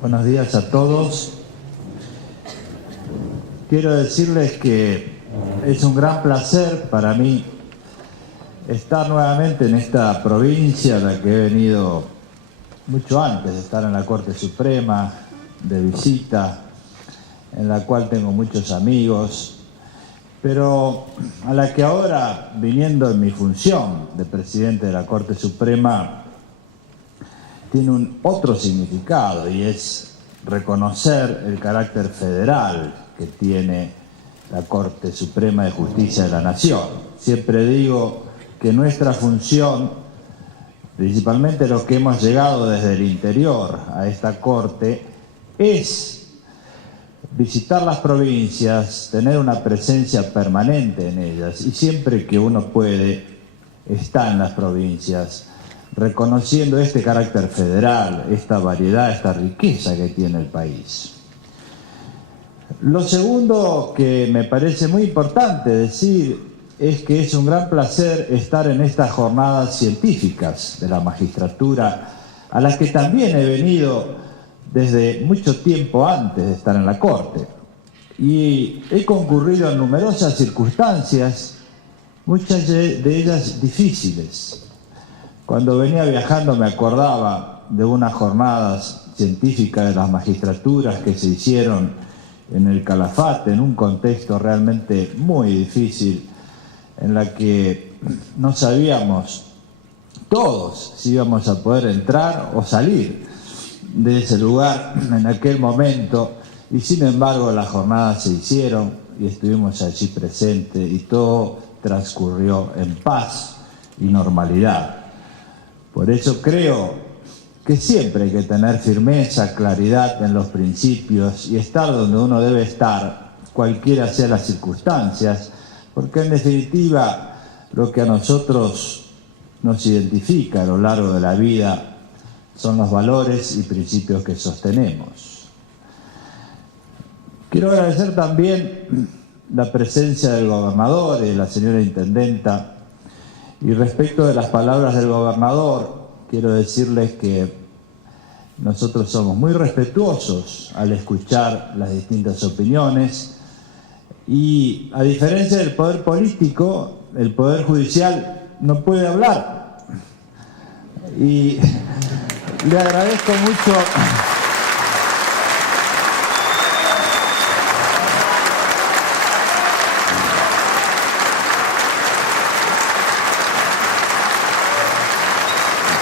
Buenos días a todos. Quiero decirles que es un gran placer para mí estar nuevamente en esta provincia a la que he venido mucho antes de estar en la Corte Suprema, de visita, en la cual tengo muchos amigos, pero a la que ahora, viniendo en mi función de presidente de la Corte Suprema, tiene un otro significado, y es reconocer el carácter federal que tiene la Corte Suprema de Justicia de la Nación. Siempre digo que nuestra función, principalmente los que hemos llegado desde el interior a esta Corte, es visitar las provincias, tener una presencia permanente en ellas, y siempre que uno puede, está en las provincias, reconociendo este carácter federal, esta variedad, esta riqueza que tiene el país. Lo segundo que me parece muy importante decir es que es un gran placer estar en estas jornadas científicas de la magistratura, a las que también he venido desde mucho tiempo antes de estar en la Corte. Y he concurrido en numerosas circunstancias, muchas de ellas difíciles. Cuando venía viajando me acordaba de unas jornadas científicas de las magistraturas que se hicieron en el Calafate, en un contexto realmente muy difícil, en la que no sabíamos todos si íbamos a poder entrar o salir de ese lugar en aquel momento, y sin embargo las jornadas se hicieron y estuvimos allí presentes y todo transcurrió en paz y normalidad. Por eso creo que siempre hay que tener firmeza, claridad en los principios y estar donde uno debe estar, cualquiera sean las circunstancias, porque en definitiva lo que a nosotros nos identifica a lo largo de la vida son los valores y principios que sostenemos. Quiero agradecer también la presencia del gobernador y de la señora intendenta. Y respecto de las palabras del gobernador, quiero decirles que nosotros somos muy respetuosos al escuchar las distintas opiniones, y a diferencia del poder político, el poder judicial no puede hablar. Y le agradezco mucho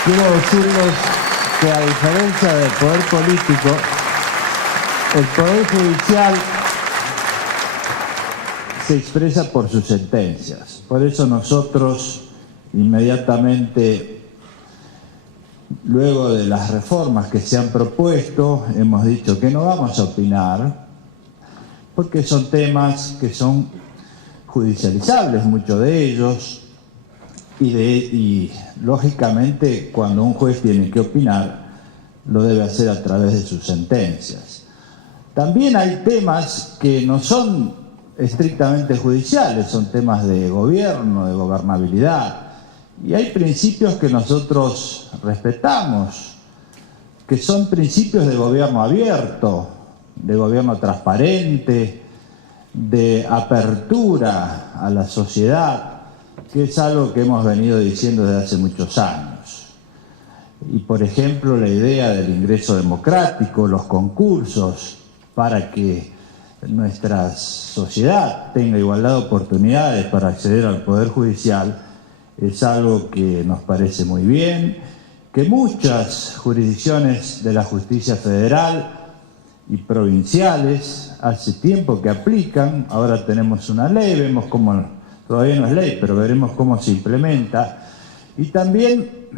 quiero decirles que a diferencia del poder político, el poder judicial se expresa por sus sentencias. Por eso nosotros inmediatamente, luego de las reformas que se han propuesto, hemos dicho que no vamos a opinar, porque son temas que son judicializables, muchos de ellos, y lógicamente cuando un juez tiene que opinar, lo debe hacer a través de sus sentencias. También hay temas que no son estrictamente judiciales, son temas de gobierno, de gobernabilidad, y hay principios que nosotros respetamos, que son principios de gobierno abierto, de gobierno transparente, de apertura a la sociedad, que es algo que hemos venido diciendo desde hace muchos años. Y por ejemplo, la idea del ingreso democrático, los concursos, para que nuestra sociedad tenga igualdad de oportunidades para acceder al Poder Judicial, es algo que nos parece muy bien, que muchas jurisdicciones de la justicia federal y provinciales hace tiempo que aplican. Ahora tenemos una ley, vemos cómo, todavía no es ley, pero veremos cómo se implementa. Y también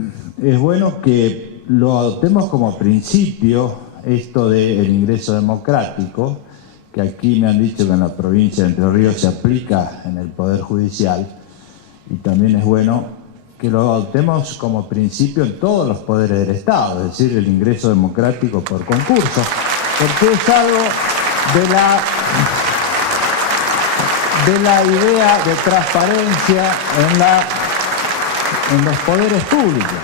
es bueno que lo adoptemos como principio, esto del ingreso democrático, que aquí me han dicho que en la provincia de Entre Ríos se aplica en el Poder Judicial, y también es bueno que lo adoptemos como principio en todos los poderes del Estado, es decir, el ingreso democrático por concurso, porque es algo de la idea de transparencia en los poderes públicos.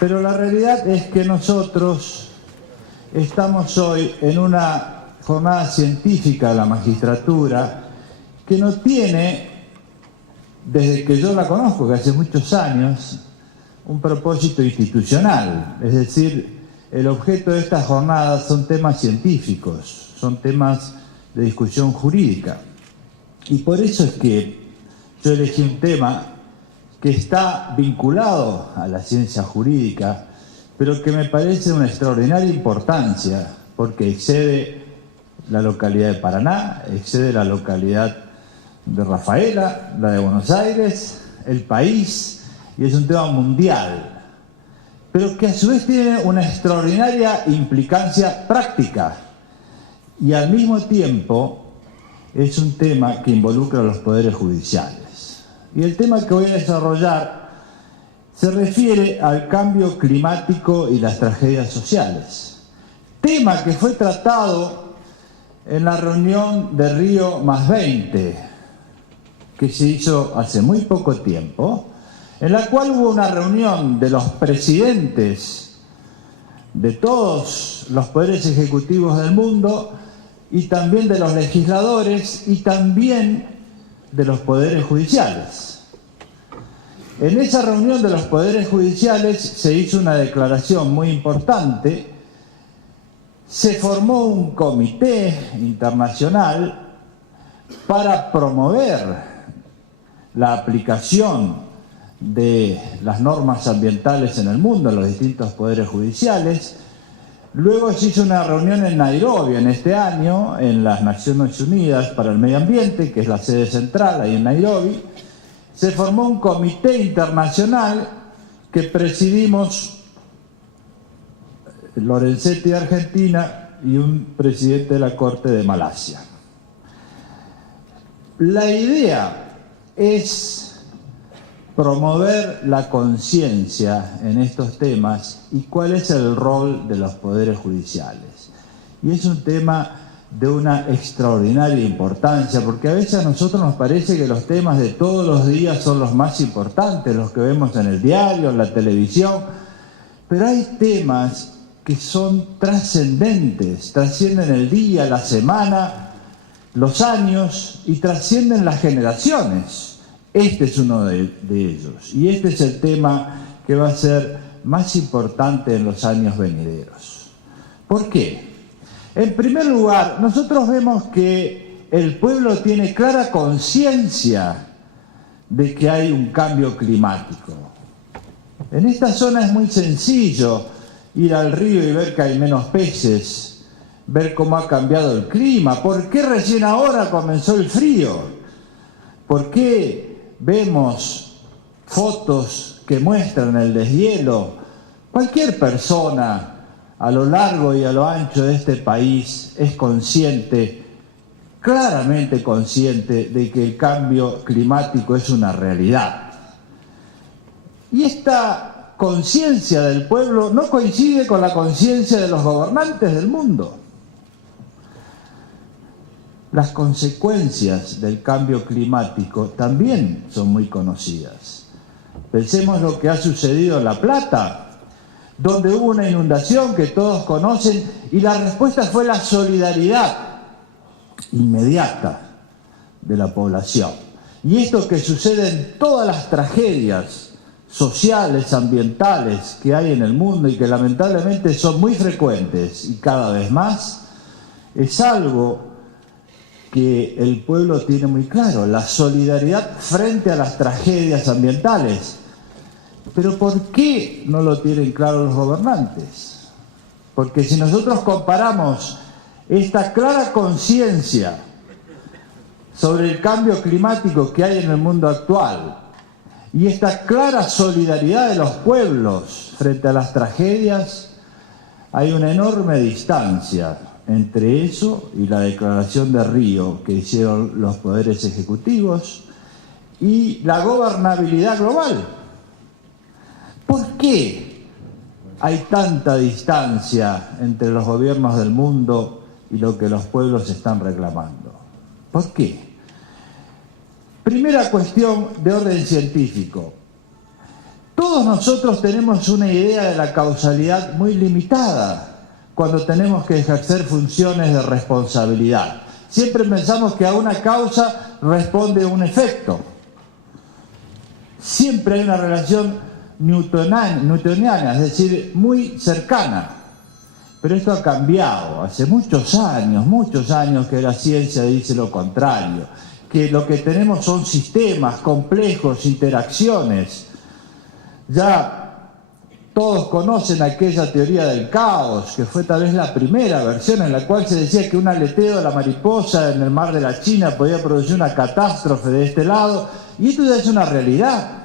Pero la realidad es que nosotros estamos hoy en una jornada científica de la magistratura que no tiene, desde que yo la conozco, que hace muchos años, un propósito institucional. Es decir, el objeto de esta jornada son temas científicos, son temas de discusión jurídica. Y por eso es que yo elegí un tema que está vinculado a la ciencia jurídica, pero que me parece de una extraordinaria importancia, porque excede la localidad de Paraná, excede la localidad de Rafaela, la de Buenos Aires, el país, y es un tema mundial, pero que a su vez tiene una extraordinaria implicancia práctica, y al mismo tiempo es un tema que involucra a los poderes judiciales. Y el tema que voy a desarrollar se refiere al cambio climático y las tragedias sociales. Tema que fue tratado en la reunión de Río +20, que se hizo hace muy poco tiempo, en la cual hubo una reunión de los presidentes de todos los poderes ejecutivos del mundo y también de los legisladores y también de los poderes judiciales. En esa reunión de los poderes judiciales se hizo una declaración muy importante, se formó un comité internacional para promover la aplicación de las normas ambientales en el mundo, en los distintos poderes judiciales. Luego se hizo una reunión en Nairobi en este año, en las Naciones Unidas para el Medio Ambiente, que es la sede central ahí en Nairobi. Se formó un comité internacional que presidimos Lorenzetti de Argentina y un presidente de la Corte de Malasia. La idea es promover la conciencia en estos temas y cuál es el rol de los poderes judiciales. Y es un tema de una extraordinaria importancia, porque a veces a nosotros nos parece que los temas de todos los días son los más importantes, los que vemos en el diario, en la televisión, pero hay temas que son trascendentes, trascienden el día, la semana, los años y trascienden las generaciones. Este es uno de ellos, y este es el tema que va a ser más importante en los años venideros. ¿Por qué? En primer lugar, nosotros vemos que el pueblo tiene clara conciencia de que hay un cambio climático. En esta zona es muy sencillo ir al río y ver que hay menos peces, ver cómo ha cambiado el clima. ¿Por qué recién ahora comenzó el frío? ¿Por qué vemos fotos que muestran el deshielo? Cualquier persona a lo largo y a lo ancho de este país es consciente, claramente consciente, de que el cambio climático es una realidad. Y esta conciencia del pueblo no coincide con la conciencia de los gobernantes del mundo. Las consecuencias del cambio climático también son muy conocidas. Pensemos lo que ha sucedido en La Plata, donde hubo una inundación que todos conocen y la respuesta fue la solidaridad inmediata de la población. Y esto que sucede en todas las tragedias sociales, ambientales que hay en el mundo y que lamentablemente son muy frecuentes y cada vez más, es algo que el pueblo tiene muy claro, la solidaridad frente a las tragedias ambientales. Pero ¿por qué no lo tienen claro los gobernantes? Porque si nosotros comparamos esta clara conciencia sobre el cambio climático que hay en el mundo actual y esta clara solidaridad de los pueblos frente a las tragedias, hay una enorme distancia entre eso y la declaración de Río que hicieron los poderes ejecutivos y la gobernabilidad global. ¿Por qué hay tanta distancia entre los gobiernos del mundo y lo que los pueblos están reclamando? ¿Por qué? Primera cuestión de orden científico. Todos nosotros tenemos una idea de la causalidad muy limitada, cuando tenemos que ejercer funciones de responsabilidad. Siempre pensamos que a una causa responde un efecto. Siempre hay una relación newtoniana, es decir, muy cercana. Pero esto ha cambiado. Hace muchos años que la ciencia dice lo contrario, que lo que tenemos son sistemas complejos, interacciones. Ya todos conocen aquella teoría del caos, que fue tal vez la primera versión en la cual se decía que un aleteo de la mariposa en el mar de la China podía producir una catástrofe de este lado, y esto ya es una realidad.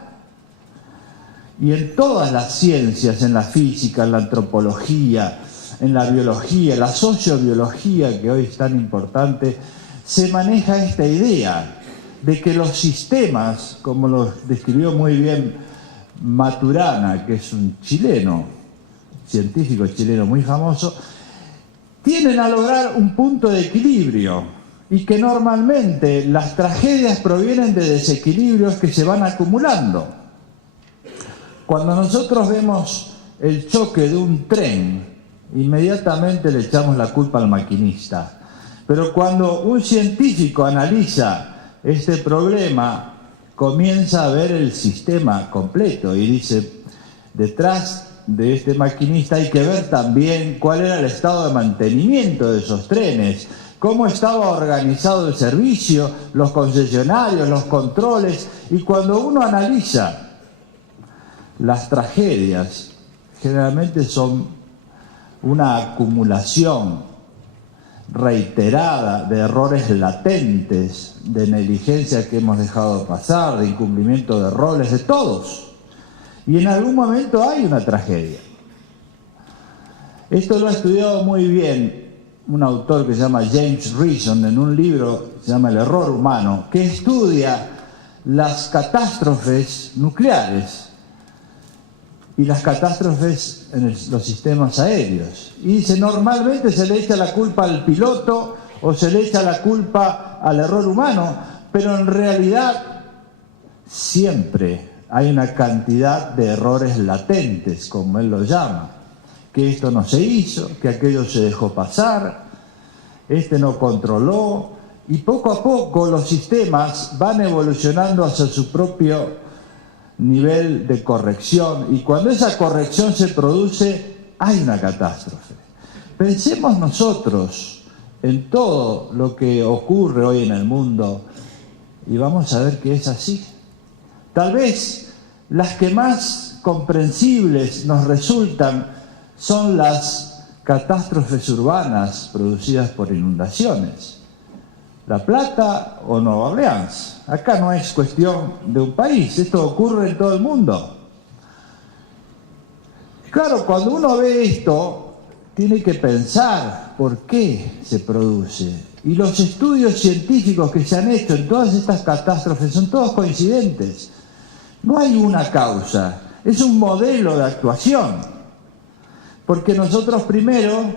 Y en todas las ciencias, en la física, en la antropología, en la biología, en la sociobiología, que hoy es tan importante, se maneja esta idea de que los sistemas, como lo describió muy bien Maturana, que es un chileno, científico chileno muy famoso, tienden a lograr un punto de equilibrio y que normalmente las tragedias provienen de desequilibrios que se van acumulando. Cuando nosotros vemos el choque de un tren, inmediatamente le echamos la culpa al maquinista. Pero cuando un científico analiza este problema, comienza a ver el sistema completo y dice, detrás de este maquinista hay que ver también cuál era el estado de mantenimiento de esos trenes, cómo estaba organizado el servicio, los concesionarios, los controles. Y cuando uno analiza las tragedias, generalmente son una acumulación reiterada de errores latentes, de negligencia que hemos dejado pasar, de incumplimiento de roles de todos. Y en algún momento hay una tragedia. Esto lo ha estudiado muy bien un autor que se llama James Reason en un libro que se llama El error humano, que estudia las catástrofes nucleares y las catástrofes en los sistemas aéreos. Y dice, normalmente se le echa la culpa al piloto o se le echa la culpa al error humano, pero en realidad siempre hay una cantidad de errores latentes, como él lo llama. Que esto no se hizo, que aquello se dejó pasar, este no controló, y poco a poco los sistemas van evolucionando hacia su propio nivel de corrección, y cuando esa corrección se produce, hay una catástrofe. Pensemos nosotros en todo lo que ocurre hoy en el mundo y vamos a ver que es así. Tal vez las que más comprensibles nos resultan son las catástrofes urbanas producidas por inundaciones. La Plata o Nueva Orleans. Acá no es cuestión de un país, esto ocurre en todo el mundo. Claro, cuando uno ve esto, tiene que pensar por qué se produce. Y los estudios científicos que se han hecho en todas estas catástrofes son todos coincidentes. No hay una causa, es un modelo de actuación. Porque nosotros primero,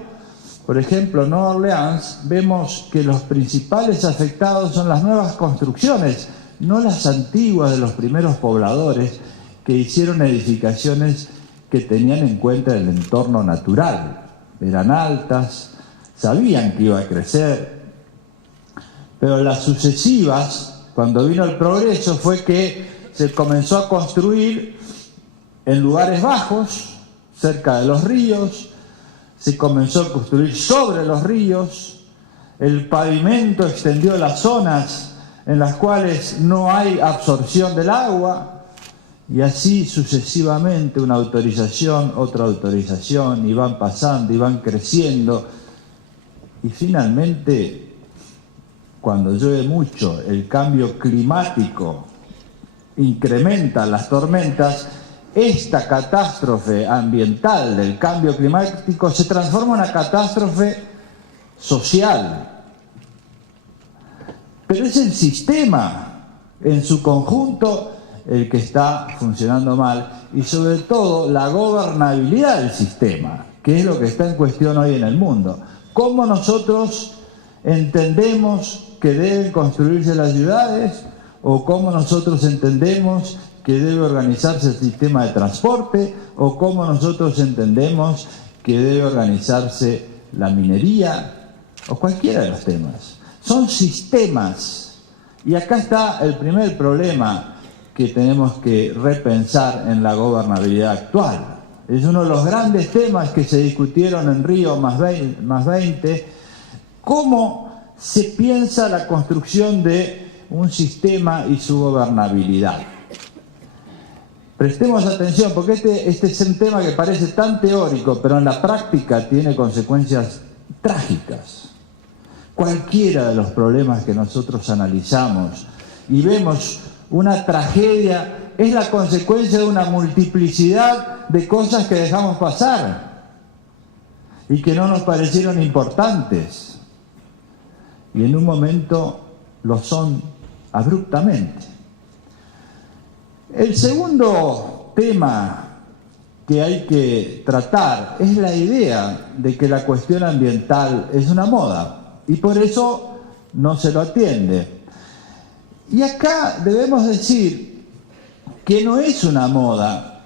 por ejemplo, en Nueva Orleans, vemos que los principales afectados son las nuevas construcciones, no las antiguas de los primeros pobladores que hicieron edificaciones que tenían en cuenta el entorno natural. Eran altas, sabían que iba a crecer, pero las sucesivas, cuando vino el progreso, fue que se comenzó a construir en lugares bajos, cerca de los ríos, se comenzó a construir sobre los ríos, el pavimento extendió las zonas en las cuales no hay absorción del agua, y así sucesivamente, una autorización, otra autorización, y van pasando, y van creciendo, y finalmente, cuando llueve mucho, el cambio climático incrementa las tormentas. Esta catástrofe ambiental del cambio climático se transforma en una catástrofe social. Pero es el sistema en su conjunto el que está funcionando mal, y sobre todo la gobernabilidad del sistema, que es lo que está en cuestión hoy en el mundo. ¿Cómo nosotros entendemos que deben construirse las ciudades? ¿O cómo nosotros entendemos que debe organizarse el sistema de transporte? ¿O cómo nosotros entendemos que debe organizarse la minería o cualquiera de los temas. Son sistemas. Y acá está el primer problema que tenemos que repensar en la gobernabilidad actual. Es uno de los grandes temas que se discutieron en Río +20, cómo se piensa la construcción de un sistema y su gobernabilidad. Prestemos atención, porque este es un tema que parece tan teórico, pero en la práctica tiene consecuencias trágicas. Cualquiera de los problemas que nosotros analizamos y vemos una tragedia es la consecuencia de una multiplicidad de cosas que dejamos pasar y que no nos parecieron importantes. Y en un momento lo son abruptamente. El segundo tema que hay que tratar es la idea de que la cuestión ambiental es una moda y por eso no se lo atiende. Y acá debemos decir que no es una moda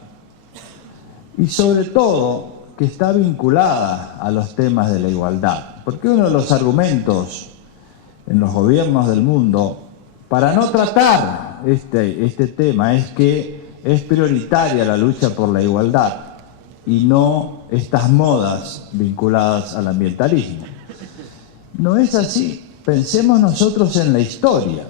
y sobre todo que está vinculada a los temas de la igualdad, porque uno de los argumentos en los gobiernos del mundo para no tratar este tema es que es prioritaria la lucha por la igualdad y no estas modas vinculadas al ambientalismo. No es así. Pensemos nosotros en la historia.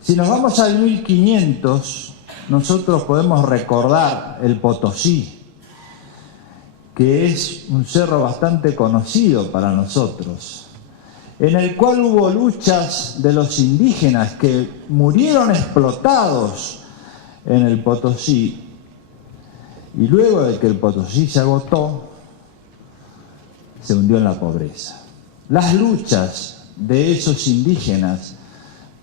Si nos vamos al 1500, nosotros podemos recordar el Potosí, que es un cerro bastante conocido para nosotros, en el cual hubo luchas de los indígenas que murieron explotados en el Potosí, y luego de que el Potosí se agotó, se hundió en la pobreza. Las luchas de esos indígenas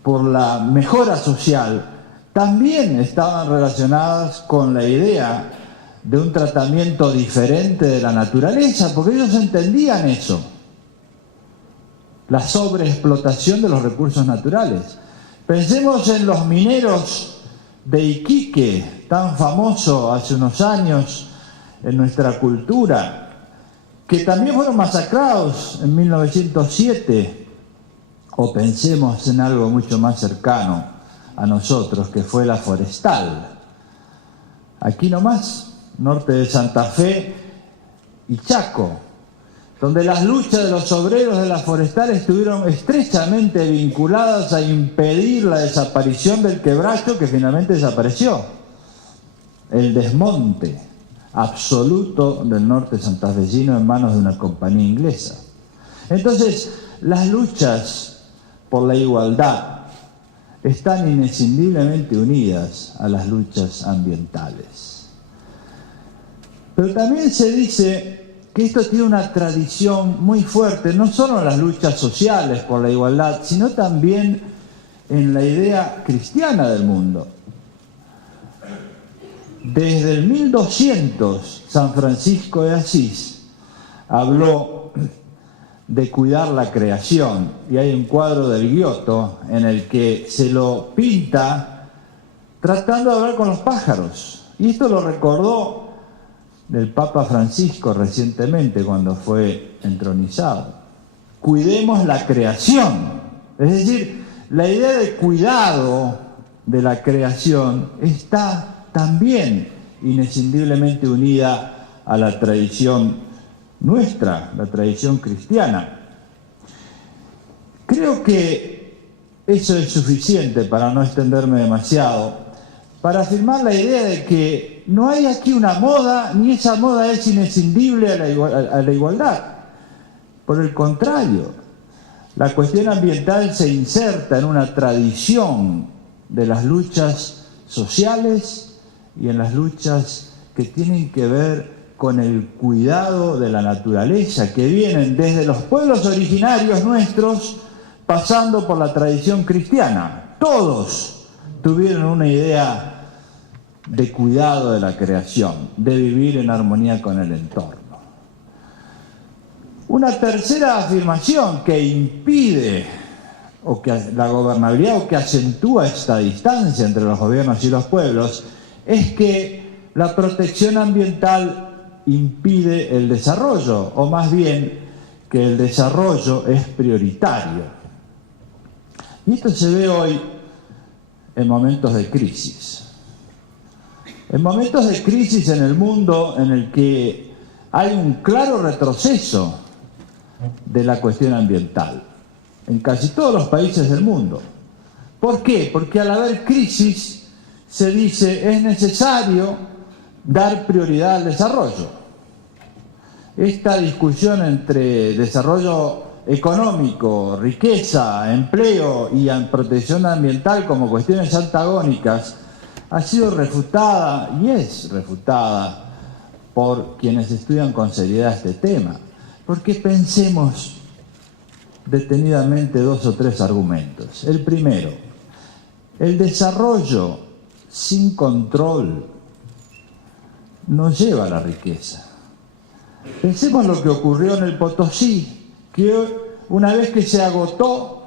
por la mejora social también estaban relacionadas con la idea de un tratamiento diferente de la naturaleza, porque ellos entendían eso, la sobreexplotación de los recursos naturales. Pensemos en los mineros de Iquique, tan famoso hace unos años en nuestra cultura, que también fueron masacrados en 1907, o pensemos en algo mucho más cercano a nosotros, que fue la forestal. Aquí nomás, norte de Santa Fe y Chaco, donde las luchas de los obreros de la forestal estuvieron estrechamente vinculadas a impedir la desaparición del quebracho, que finalmente desapareció. El desmonte absoluto del norte santafesino en manos de una compañía inglesa. Entonces, las luchas por la igualdad están inescindiblemente unidas a las luchas ambientales. Pero también se dice que esto tiene una tradición muy fuerte, no solo en las luchas sociales por la igualdad, sino también en la idea cristiana del mundo. Desde el 1200, San Francisco de Asís habló de cuidar la creación, y hay un cuadro del Giotto en el que se lo pinta tratando de hablar con los pájaros, y esto lo recordó del Papa Francisco recientemente cuando fue entronizado. Cuidemos la creación, es decir, la idea de cuidado de la creación está también inescindiblemente unida a la tradición nuestra, la tradición cristiana. Creo que eso es suficiente, para no extenderme demasiado, para afirmar la idea de que no hay aquí una moda, ni esa moda es inescindible a la igualdad. Por el contrario, la cuestión ambiental se inserta en una tradición de las luchas sociales y en las luchas que tienen que ver con el cuidado de la naturaleza, que vienen desde los pueblos originarios nuestros, pasando por la tradición cristiana. Todos tuvieron una idea de cuidado de la creación, de vivir en armonía con el entorno. Una tercera afirmación que impide o que la gobernabilidad o que acentúa esta distancia entre los gobiernos y los pueblos es que la protección ambiental impide el desarrollo, o más bien que el desarrollo es prioritario. Y esto se ve hoy en momentos de crisis. En momentos de crisis en el mundo en el que hay un claro retroceso de la cuestión ambiental, en casi todos los países del mundo. ¿Por qué? Porque al haber crisis se dice es necesario dar prioridad al desarrollo. Esta discusión entre desarrollo económico, riqueza, empleo y protección ambiental como cuestiones antagónicas ha sido refutada y es refutada por quienes estudian con seriedad este tema. Porque pensemos detenidamente dos o tres argumentos. El primero, el desarrollo sin control no lleva a la riqueza. Pensemos lo que ocurrió en el Potosí, que una vez que se agotó,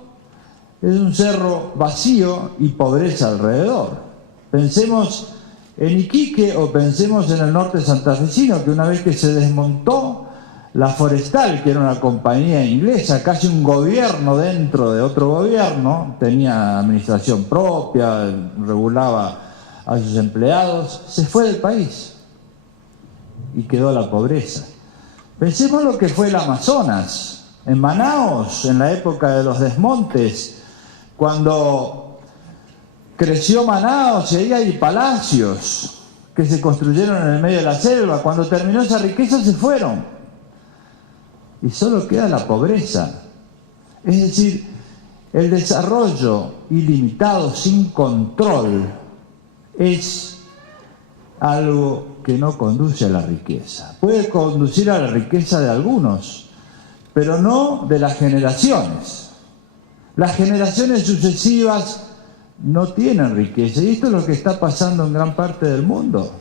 es un cerro vacío y pobreza alrededor. Pensemos en Iquique o pensemos en el norte santafesino, que una vez que se desmontó la Forestal, que era una compañía inglesa, casi un gobierno dentro de otro gobierno, tenía administración propia, regulaba a sus empleados, se fue del país y quedó la pobreza. Pensemos lo que fue el Amazonas, en Manaos, en la época de los desmontes, cuando creció Manaos y ahí hay palacios que se construyeron en el medio de la selva. Cuando terminó esa riqueza se fueron y solo queda la pobreza. Es decir, el desarrollo ilimitado sin control es algo que no conduce a la riqueza. Puede conducir a la riqueza de algunos, pero no de las generaciones. Las generaciones sucesivas no tienen riqueza, y esto es lo que está pasando en gran parte del mundo.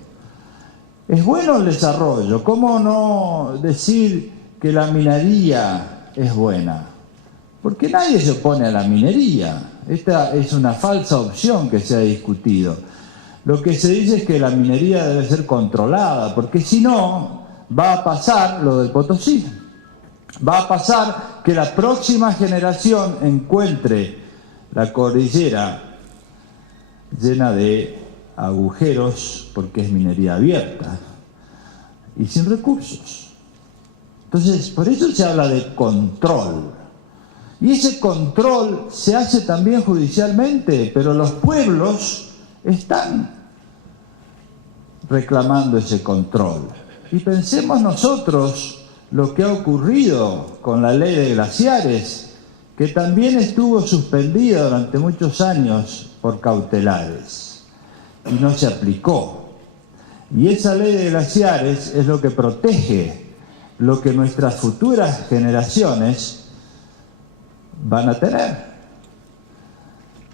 Es bueno el desarrollo, ¿cómo no decir que la minería es buena? Porque nadie se opone a la minería. Esta es una falsa opción que se ha discutido. Lo que se dice es que la minería debe ser controlada, porque si no, va a pasar lo del Potosí. Va a pasar que la próxima generación encuentre la cordillera llena de agujeros, porque es minería abierta, y sin recursos. Entonces, por eso se habla de control. Y ese control se hace también judicialmente, pero los pueblos están reclamando ese control. Y pensemos nosotros lo que ha ocurrido con la ley de glaciares, que también estuvo suspendida durante muchos años por cautelares y no se aplicó. Y esa ley de glaciares es lo que protege lo que nuestras futuras generaciones van a tener.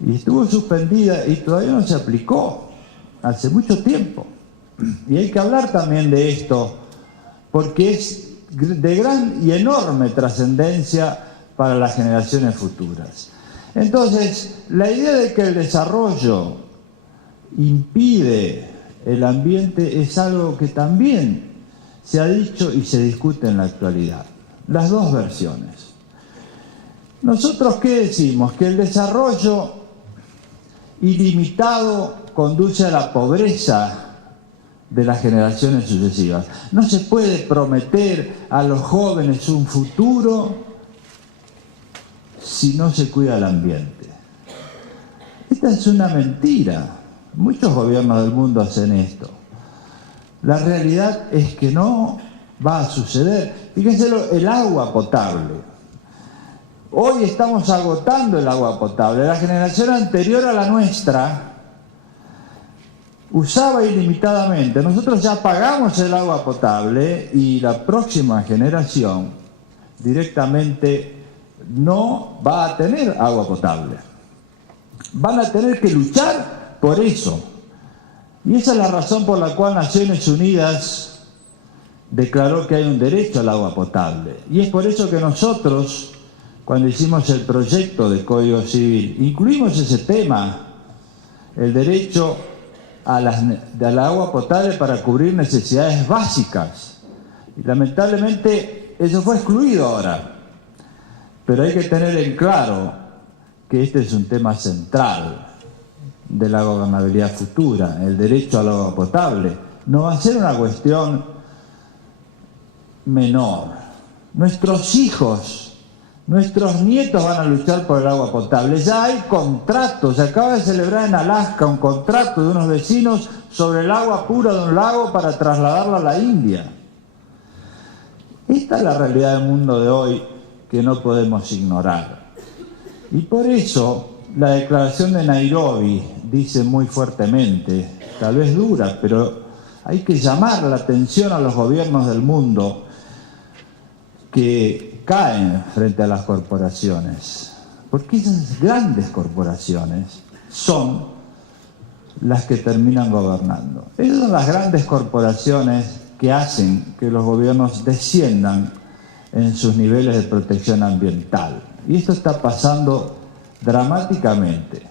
Y estuvo suspendida y todavía no se aplicó hace mucho tiempo. Y hay que hablar también de esto, porque es de gran y enorme trascendencia para las generaciones futuras. Entonces, la idea de que el desarrollo impide el ambiente es algo que también se ha dicho y se discute en la actualidad. Las dos versiones. ¿Nosotros qué decimos? Que el desarrollo ilimitado conduce a la pobreza de las generaciones sucesivas. No se puede prometer a los jóvenes un futuro si no se cuida el ambiente. Esta es una mentira. Muchos gobiernos del mundo hacen esto. La realidad es que no va a suceder. Fíjense el agua potable. Hoy estamos agotando el agua potable. La generación anterior a la nuestra usaba ilimitadamente. Nosotros ya pagamos el agua potable y la próxima generación directamente no va a tener agua potable. Van a tener que luchar por eso. Y esa es la razón por la cual Naciones Unidas declaró que hay un derecho al agua potable. Y es por eso que nosotros, cuando hicimos el proyecto de Código Civil, incluimos ese tema, el derecho al agua potable para cubrir necesidades básicas Y lamentablemente eso fue excluido ahora. Pero hay que tener en claro que este es un tema central de la gobernabilidad futura, el derecho al agua potable. No va a ser una cuestión menor. Nuestros hijos, nuestros nietos van a luchar por el agua potable. Ya hay contratos, se acaba de celebrar en Alaska un contrato de unos vecinos sobre el agua pura de un lago para trasladarla a la India. Esta es la realidad del mundo de hoy que no podemos ignorar. Y por eso la declaración de Nairobi dice muy fuertemente, tal vez dura, pero hay que llamar la atención a los gobiernos del mundo que caen frente a las corporaciones, porque esas grandes corporaciones son las que terminan gobernando. Esas son las grandes corporaciones que hacen que los gobiernos desciendan en sus niveles de protección ambiental. Y esto está pasando dramáticamente.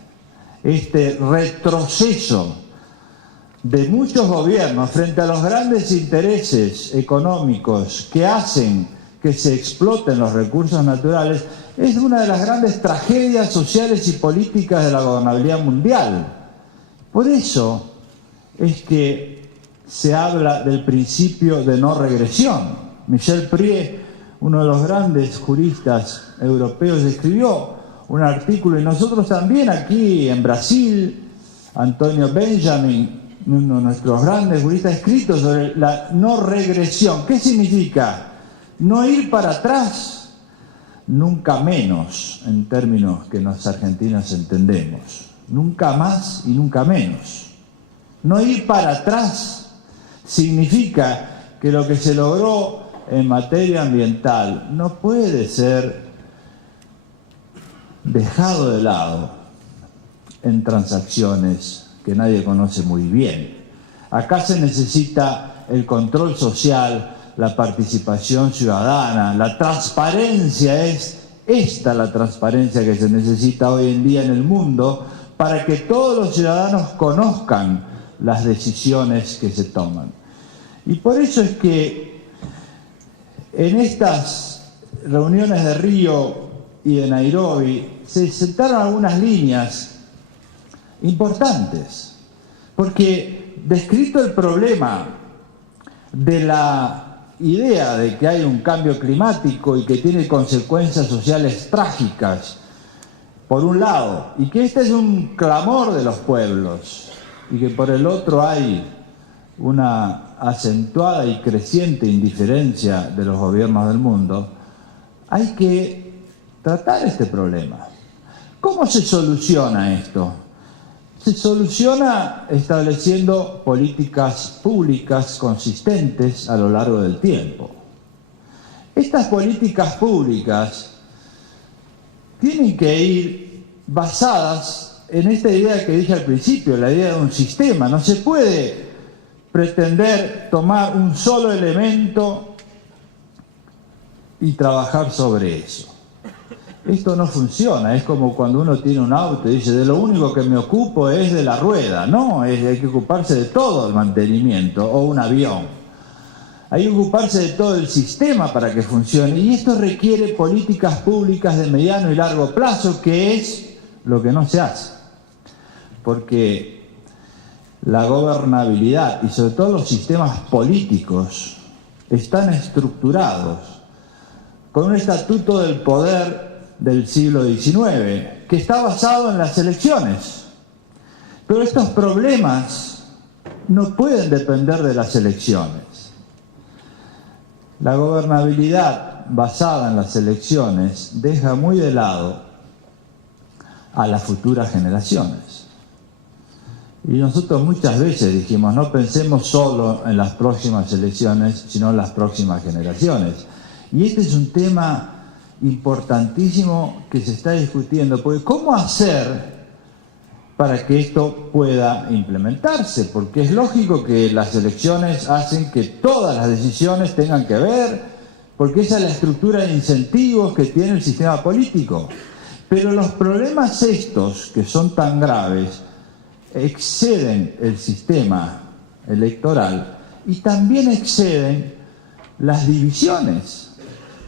Este retroceso de muchos gobiernos frente a los grandes intereses económicos que hacen que se exploten los recursos naturales es una de las grandes tragedias sociales y políticas de la gobernabilidad mundial. Por eso es que se habla del principio de no regresión. Michel Prier, uno de los grandes juristas europeos, escribió un artículo, y nosotros también aquí en Brasil, Antonio Benjamin, uno de nuestros grandes juristas, ha escrito sobre la no regresión. ¿Qué significa? No ir para atrás, nunca menos, en términos que los argentinos entendemos. Nunca más y nunca menos. No ir para atrás significa que lo que se logró en materia ambiental no puede ser dejado de lado en transacciones que nadie conoce muy bien. Acá se necesita el control social, la participación ciudadana, la transparencia. Es esta la transparencia que se necesita hoy en día en el mundo para que todos los ciudadanos conozcan las decisiones que se toman. Y por eso es que en estas reuniones de Río y de Nairobi se sentaron algunas líneas importantes, porque descrito el problema de la idea de que hay un cambio climático y que tiene consecuencias sociales trágicas, por un lado, y que este es un clamor de los pueblos, y que por el otro hay una acentuada y creciente indiferencia de los gobiernos del mundo, hay que tratar este problema. ¿Cómo se soluciona esto? Se soluciona estableciendo políticas públicas consistentes a lo largo del tiempo. Estas políticas públicas tienen que ir basadas en esta idea que dije al principio, la idea de un sistema. No se puede pretender tomar un solo elemento y trabajar sobre eso. Esto no funciona, es como cuando uno tiene un auto y dice, de lo único que me ocupo es de la rueda. No, hay que ocuparse de todo el mantenimiento, o un avión. Hay que ocuparse de todo el sistema para que funcione, y esto requiere políticas públicas de mediano y largo plazo, que es lo que no se hace. Porque la gobernabilidad y sobre todo los sistemas políticos están estructurados con un estatuto del poder del siglo XIX, que está basado en las elecciones. Pero estos problemas no pueden depender de las elecciones. La gobernabilidad basada en las elecciones deja muy de lado a las futuras generaciones. Y nosotros muchas veces dijimos, no pensemos solo en las próximas elecciones, sino en las próximas generaciones. Y este es un tema importantísimo que se está discutiendo, porque ¿cómo hacer para que esto pueda implementarse? Porque es lógico que las elecciones hacen que todas las decisiones tengan que ver, porque esa es la estructura de incentivos que tiene el sistema político. Pero los problemas estos, que son tan graves, exceden el sistema electoral y también exceden las divisiones.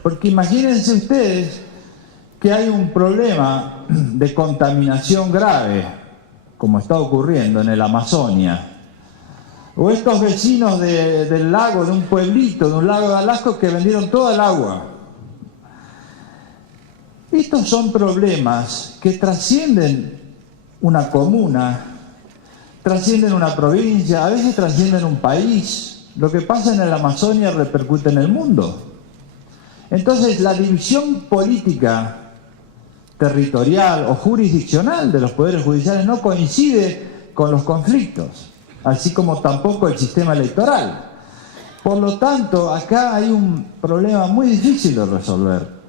Porque imagínense ustedes que hay un problema de contaminación grave, como está ocurriendo en el Amazonia, o estos vecinos del lago, de un pueblito, de un lago de Alasco, que vendieron toda el agua. Estos son problemas que trascienden una comuna, trascienden una provincia, a veces trascienden un país. Lo que pasa en el Amazonia repercute en el mundo. Entonces, la división política, territorial o jurisdiccional de los poderes judiciales no coincide con los conflictos, así como tampoco el sistema electoral. Por lo tanto, acá hay un problema muy difícil de resolver.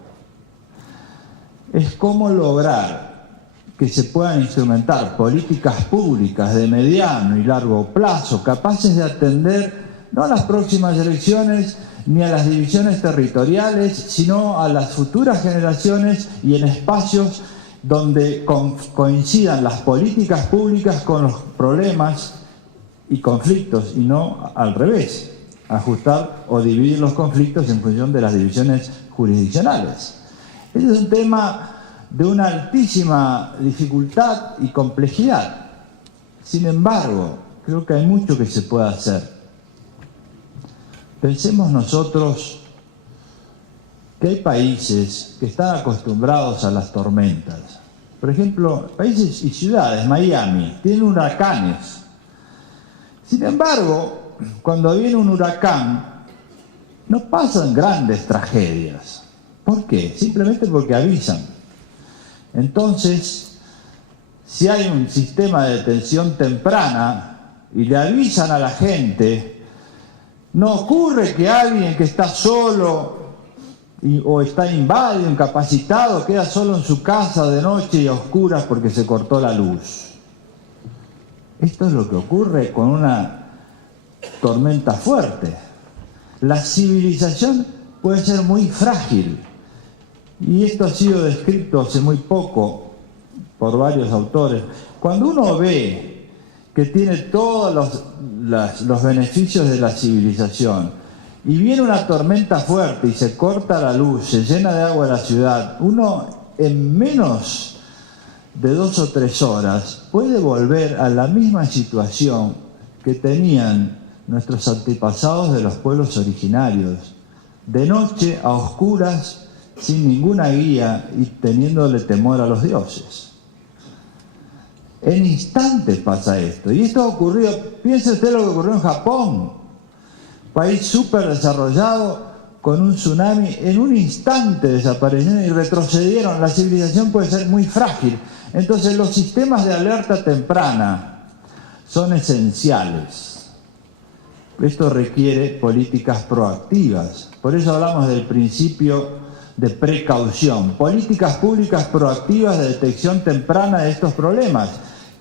Es cómo lograr que se puedan instrumentar políticas públicas de mediano y largo plazo, capaces de atender no a las próximas elecciones ni a las divisiones territoriales, sino a las futuras generaciones y en espacios donde coincidan las políticas públicas con los problemas y conflictos, y no al revés, ajustar o dividir los conflictos en función de las divisiones jurisdiccionales. Ese es un tema de una altísima dificultad y complejidad. Sin embargo, creo que hay mucho que se puede hacer. Pensemos nosotros que hay países que están acostumbrados a las tormentas. Por ejemplo, países y ciudades, Miami, tienen huracanes. Sin embargo, cuando viene un huracán, no pasan grandes tragedias. ¿Por qué? Simplemente porque avisan. Entonces, si hay un sistema de detención temprana y le avisan a la gente, no ocurre que alguien que está solo o está inválido, incapacitado, queda solo en su casa de noche y a oscuras porque se cortó la luz. Esto es lo que ocurre con una tormenta fuerte. La civilización puede ser muy frágil. Y esto ha sido descrito hace muy poco por varios autores. Cuando uno ve que tiene todos los beneficios de la civilización y viene una tormenta fuerte y se corta la luz, se llena de agua la ciudad, uno en menos de 2 o 3 horas puede volver a la misma situación que tenían nuestros antepasados de los pueblos originarios, de noche a oscuras, sin ninguna guía y teniéndole temor a los dioses. En instantes pasa esto. Y esto ha ocurrido, piense usted lo que ocurrió en Japón, país súper desarrollado, con un tsunami, en un instante desaparecieron y retrocedieron. La civilización puede ser muy frágil. Entonces los sistemas de alerta temprana son esenciales. Esto requiere políticas proactivas. Por eso hablamos del principio de precaución, políticas públicas proactivas de detección temprana de estos problemas.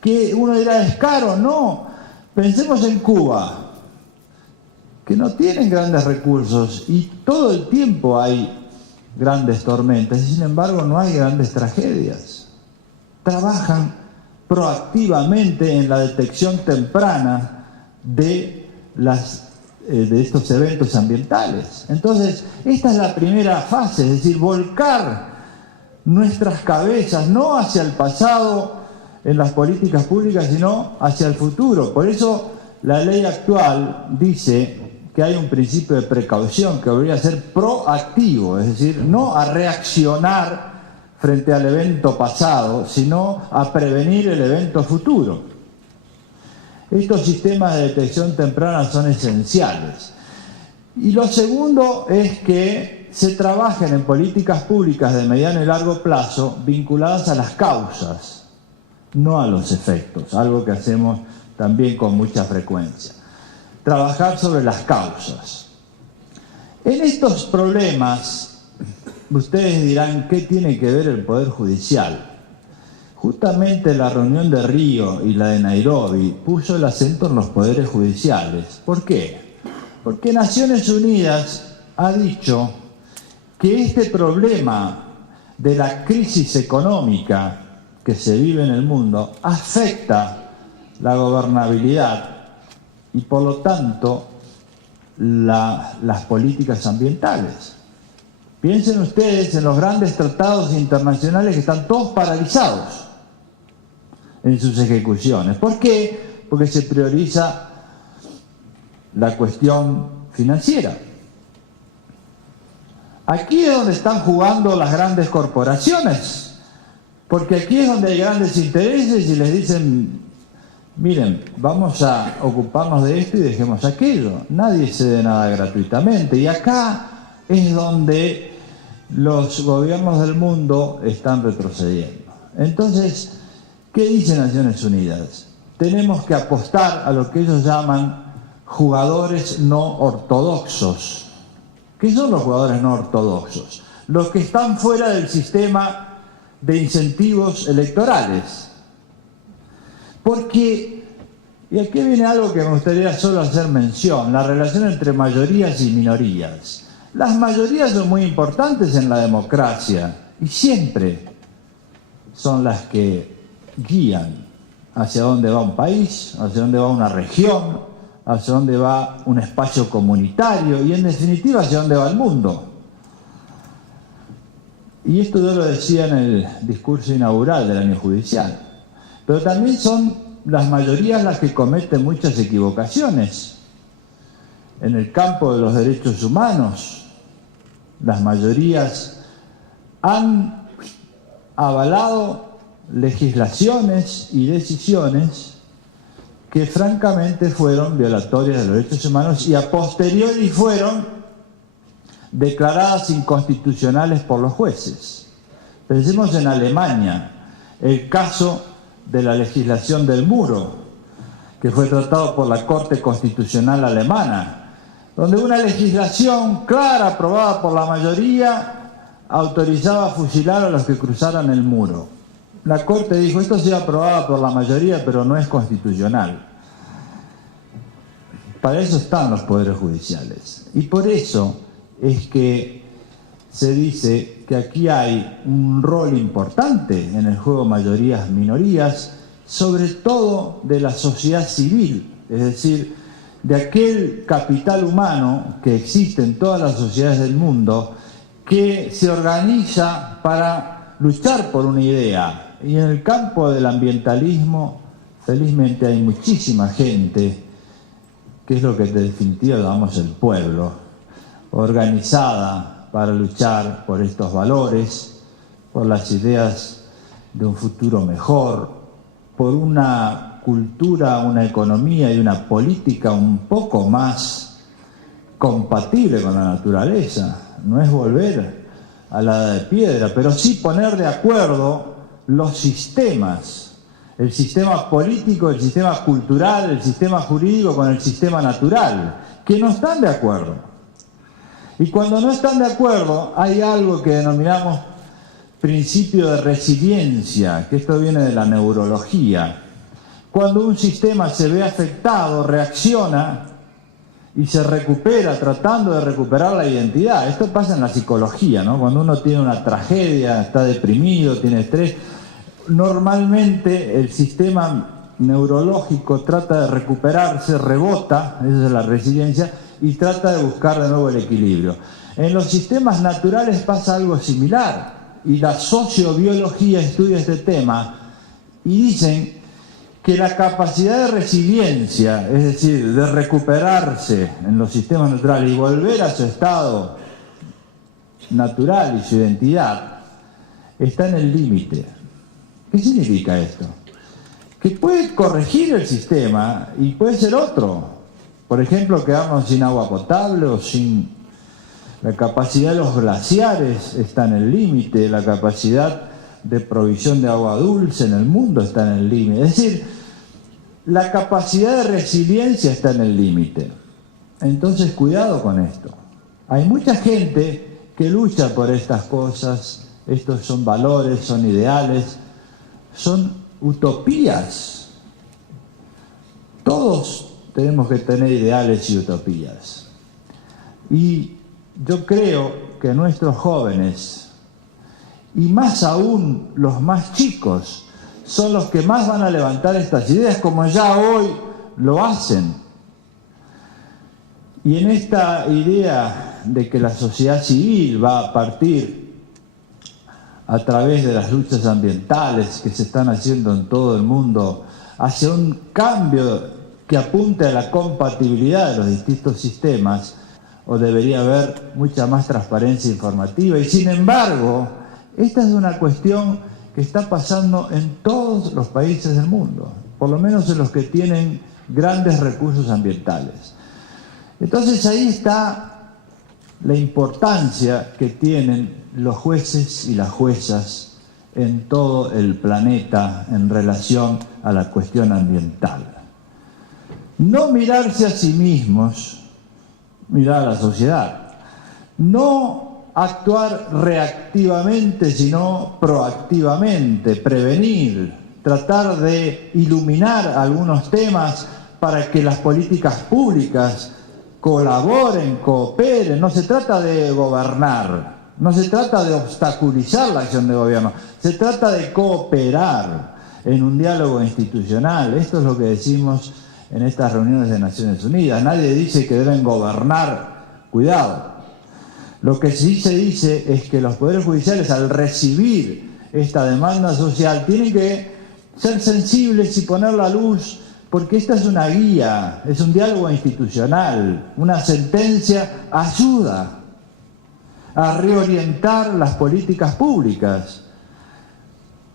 Que uno dirá, ¿es caro? No. Pensemos en Cuba, que no tienen grandes recursos y todo el tiempo hay grandes tormentas, y sin embargo no hay grandes tragedias. Trabajan proactivamente en la detección temprana de estos eventos ambientales. Entonces, esta es la primera fase, es decir, volcar nuestras cabezas no hacia el pasado en las políticas públicas, sino hacia el futuro. Por eso la ley actual dice que hay un principio de precaución que debería ser proactivo, es decir, no a reaccionar frente al evento pasado, sino a prevenir el evento futuro. Estos sistemas de detección temprana son esenciales. Y lo segundo es que se trabajen en políticas públicas de mediano y largo plazo vinculadas a las causas, no a los efectos, algo que hacemos también con mucha frecuencia. Trabajar sobre las causas. En estos problemas, ustedes dirán, ¿qué tiene que ver el Poder Judicial? Justamente la reunión de Río y la de Nairobi puso el acento en los poderes judiciales. ¿Por qué? Porque Naciones Unidas ha dicho que este problema de la crisis económica que se vive en el mundo afecta la gobernabilidad y por lo tanto las políticas ambientales. Piensen ustedes en los grandes tratados internacionales que están todos paralizados en sus ejecuciones. ¿Por qué? Porque se prioriza la cuestión financiera. Aquí es donde están jugando las grandes corporaciones, porque aquí es donde hay grandes intereses y les dicen, miren, vamos a ocuparnos de esto y dejemos aquello. Nadie cede nada gratuitamente. Y acá es donde los gobiernos del mundo están retrocediendo. Entonces, ¿qué dice Naciones Unidas? Tenemos que apostar a lo que ellos llaman jugadores no ortodoxos. ¿Qué son los jugadores no ortodoxos? Los que están fuera del sistema de incentivos electorales. Porque, y aquí viene algo que me gustaría solo hacer mención, la relación entre mayorías y minorías. Las mayorías son muy importantes en la democracia y siempre son las que guían hacia dónde va un país, hacia dónde va una región, hacia dónde va un espacio comunitario y en definitiva hacia dónde va el mundo. Y esto yo lo decía en el discurso inaugural del año judicial. Pero también son las mayorías las que cometen muchas equivocaciones. En el campo de los derechos humanos, las mayorías han avalado legislaciones y decisiones que francamente fueron violatorias de los derechos humanos y a posteriori fueron declaradas inconstitucionales por los jueces. Pensemos en Alemania, el caso de la legislación del muro, que fue tratado por la Corte Constitucional Alemana, donde una legislación clara, aprobada por la mayoría, autorizaba a fusilar a los que cruzaran el muro. La Corte dijo, esto ha sido aprobado por la mayoría, pero no es constitucional. Para eso están los poderes judiciales. Y por eso es que se dice que aquí hay un rol importante en el juego mayorías-minorías, sobre todo de la sociedad civil, es decir, de aquel capital humano que existe en todas las sociedades del mundo, que se organiza para luchar por una idea. Y en el campo del ambientalismo, felizmente hay muchísima gente, que es lo que en definitiva llamamos el pueblo, organizada para luchar por estos valores, por las ideas de un futuro mejor, por una cultura, una economía y una política un poco más compatible con la naturaleza. No es volver a la edad de piedra, pero sí poner de acuerdo los sistemas, el sistema político, el sistema cultural, el sistema jurídico con el sistema natural, que no están de acuerdo. Y cuando no están de acuerdo, hay algo que denominamos principio de resiliencia, que esto viene de la neurología. Cuando un sistema se ve afectado, reacciona y se recupera, tratando de recuperar la identidad. Esto pasa en la psicología, ¿no? Cuando uno tiene una tragedia, está deprimido, tiene estrés, normalmente el sistema neurológico trata de recuperarse, rebota, esa es la resiliencia, y trata de buscar de nuevo el equilibrio. En los sistemas naturales pasa algo similar, y la sociobiología estudia este tema, y dicen que la capacidad de resiliencia, es decir, de recuperarse en los sistemas naturales y volver a su estado natural y su identidad, está en el límite. ¿Qué significa esto? Que puede corregir el sistema y puede ser otro. Por ejemplo, quedarnos sin agua potable o sin... La capacidad de los glaciares está en el límite, la capacidad de provisión de agua dulce en el mundo está en el límite. Es decir, la capacidad de resiliencia está en el límite. Entonces, cuidado con esto. Hay mucha gente que lucha por estas cosas, estos son valores, son ideales, son utopías. Todos tenemos que tener ideales y utopías. Y yo creo que nuestros jóvenes, y más aún los más chicos, son los que más van a levantar estas ideas, como ya hoy lo hacen. Y en esta idea de que la sociedad civil va a partir a través de las luchas ambientales que se están haciendo en todo el mundo hacia un cambio que apunte a la compatibilidad de los distintos sistemas, o debería haber mucha más transparencia informativa. Y sin embargo, esta es una cuestión que está pasando en todos los países del mundo, por lo menos en los que tienen grandes recursos ambientales. Entonces ahí está la importancia que tienen los jueces y las juezas en todo el planeta en relación a la cuestión ambiental. No mirarse a sí mismos, mirar a la sociedad. No actuar reactivamente, sino proactivamente, prevenir, tratar de iluminar algunos temas para que las políticas públicas colaboren, cooperen. No se trata de gobernar, no se trata de obstaculizar la acción de gobierno, se trata de cooperar en un diálogo institucional. Esto es lo que decimos en estas reuniones de Naciones Unidas. Nadie dice que deben gobernar, cuidado. Lo que sí se dice es que los poderes judiciales, al recibir esta demanda social, tienen que ser sensibles y poner la luz, porque esta es una guía, es un diálogo institucional. Una sentencia ayuda a reorientar las políticas públicas.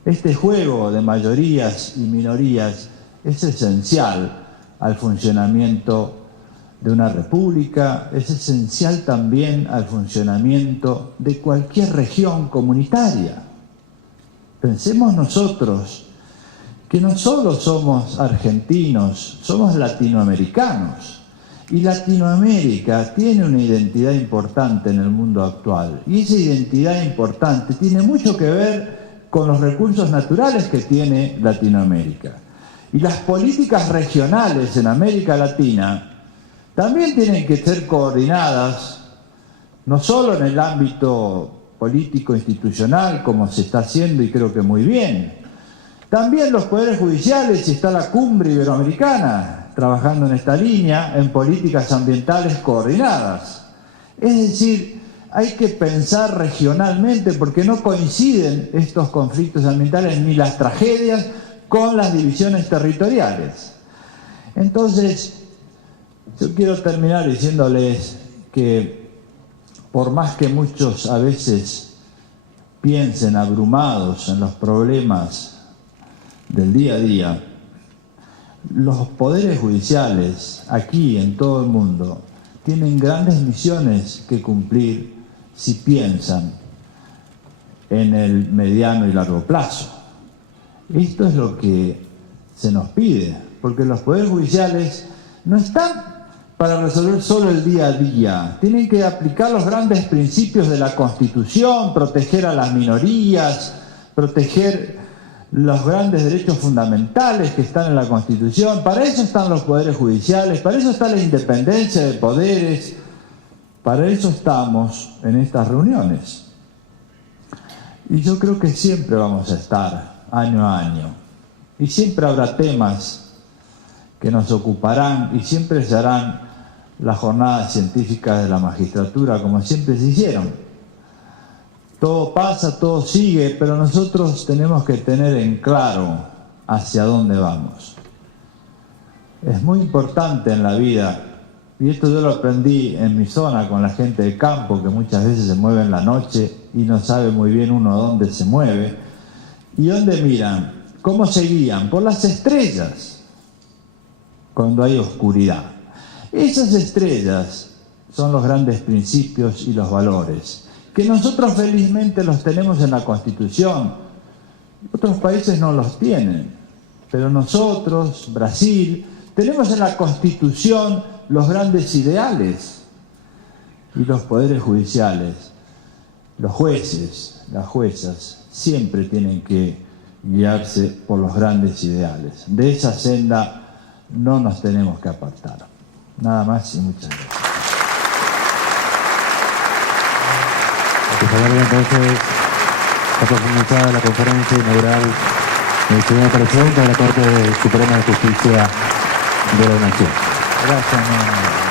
Este juego de mayorías y minorías es esencial al funcionamiento de una república, es esencial también al funcionamiento de cualquier región comunitaria. Pensemos nosotros que no solo somos argentinos, somos latinoamericanos. Y Latinoamérica tiene una identidad importante en el mundo actual. Y esa identidad importante tiene mucho que ver con los recursos naturales que tiene Latinoamérica. Y las políticas regionales en América Latina también tienen que ser coordinadas, no solo en el ámbito político institucional, como se está haciendo y creo que muy bien. También los poderes judiciales, y está la Cumbre Iberoamericana trabajando en esta línea, en políticas ambientales coordinadas. Es decir, hay que pensar regionalmente, porque no coinciden estos conflictos ambientales ni las tragedias con las divisiones territoriales. Entonces, yo quiero terminar diciéndoles que por más que muchos a veces piensen abrumados en los problemas del día a día, los poderes judiciales aquí en todo el mundo tienen grandes misiones que cumplir si piensan en el mediano y largo plazo. Esto es lo que se nos pide, porque los poderes judiciales no están para resolver solo el día a día. Tienen que aplicar los grandes principios de la Constitución, proteger a las minorías, proteger los grandes derechos fundamentales que están en la Constitución. Para eso están los poderes judiciales, para eso está la independencia de poderes, para eso estamos en estas reuniones. Y yo creo que siempre vamos a estar año a año, y siempre habrá temas que nos ocuparán, y siempre se harán las jornadas científicas de la magistratura como siempre se hicieron. Todo pasa, todo sigue, pero nosotros tenemos que tener en claro hacia dónde vamos. Es muy importante en la vida, y esto yo lo aprendí en mi zona con la gente de campo, que muchas veces se mueve en la noche y no sabe muy bien uno dónde se mueve. ¿Y dónde miran? ¿Cómo se guían? Por las estrellas, cuando hay oscuridad. Esas estrellas son los grandes principios y los valores, que nosotros felizmente los tenemos en la Constitución. Otros países no los tienen, pero nosotros, Brasil, tenemos en la Constitución los grandes ideales. Y los poderes judiciales, los jueces, las juezas, siempre tienen que guiarse por los grandes ideales. De esa senda no nos tenemos que apartar. Nada más y muchas gracias. Entonces, la profundizada de la conferencia inaugural del señor presidente de la Corte Suprema de Justicia de la Nación. Gracias,